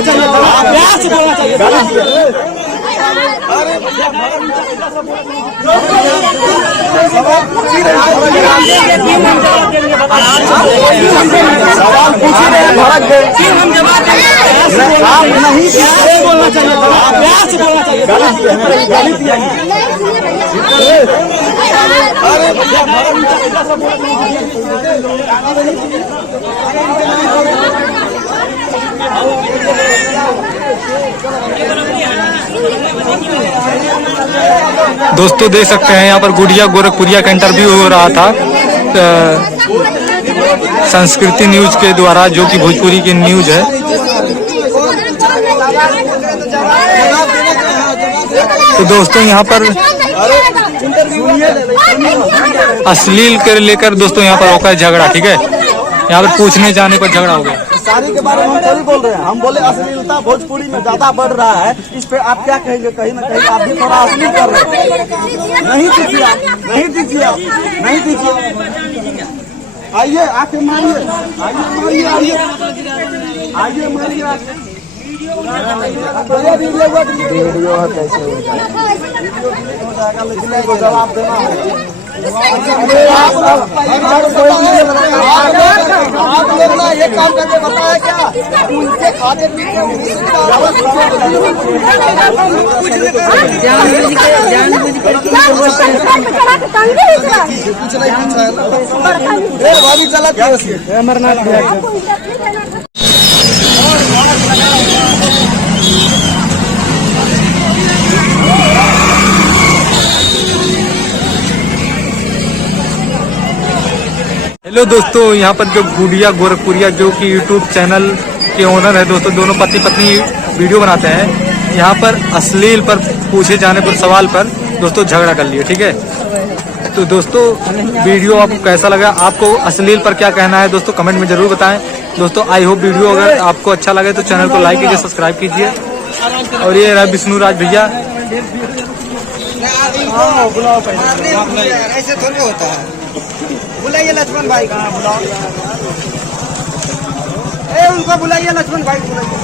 बोलना चाहिए, प्यार से बोलना चाहिए। सवाल पूछ ही रहे हैं, भड़क गए। हम जवाब देंगे, आप नहीं प्यार से बोलना चाहिए, प्यार से बोलना चाहिए। दोस्तों देख सकते हैं यहाँ पर गुड़िया गोरखपुरिया का इंटरव्यू हो रहा था संस्कृति न्यूज के द्वारा, जो कि भोजपुरी की न्यूज है। तो दोस्तों यहाँ पर अश्लील के लेकर दोस्तों यहाँ पर होकर झगड़ा, ठीक है, यहाँ पर पूछने जाने पर झगड़ा हो गया। शादी के बारे में हम थोड़ी बोल रहे हैं, हम बोले अश्लीलता भोजपुरी में ज्यादा बढ़ रहा है, इस पे आप क्या कहेंगे? कहीं ना कहीं आप भी थोड़ा अश्लील कर रहे हैं। नहीं दीजिए आप, नहीं दीजिए आप, नहीं दीजिए। आइए आके मारिए, आइए मारिए, आइए मारिए। वीडियो है कैसे हो जाएगा, लेकिन को जवाब देना है। एक काम करके बताया क्या उनके खाते पीछे अमरनाथ। हेलो दोस्तों, यहाँ पर जो गुड़िया गोरखपुरिया जो कि यूट्यूब चैनल के ओनर है दोस्तों, दोनों पति पत्नी वीडियो बनाते हैं। यहाँ पर अश्लील पर पूछे जाने पर सवाल पर दोस्तों झगड़ा कर लिए, ठीक है। तो दोस्तों वीडियो आपको कैसा लगा, आपको अश्लील पर क्या कहना है दोस्तों कमेंट में जरूर बताएं। दोस्तों आई होप वीडियो अगर आपको अच्छा लगे तो चैनल को लाइक कीजिए, सब्सक्राइब कीजिए। और ये रहा विष्णु राज भैया। ऐसे थोड़ी होता है। बुलाइए लक्ष्मण भाई का, बुलाओ उनको बुलाइए, लक्ष्मण भाई बुलाइए।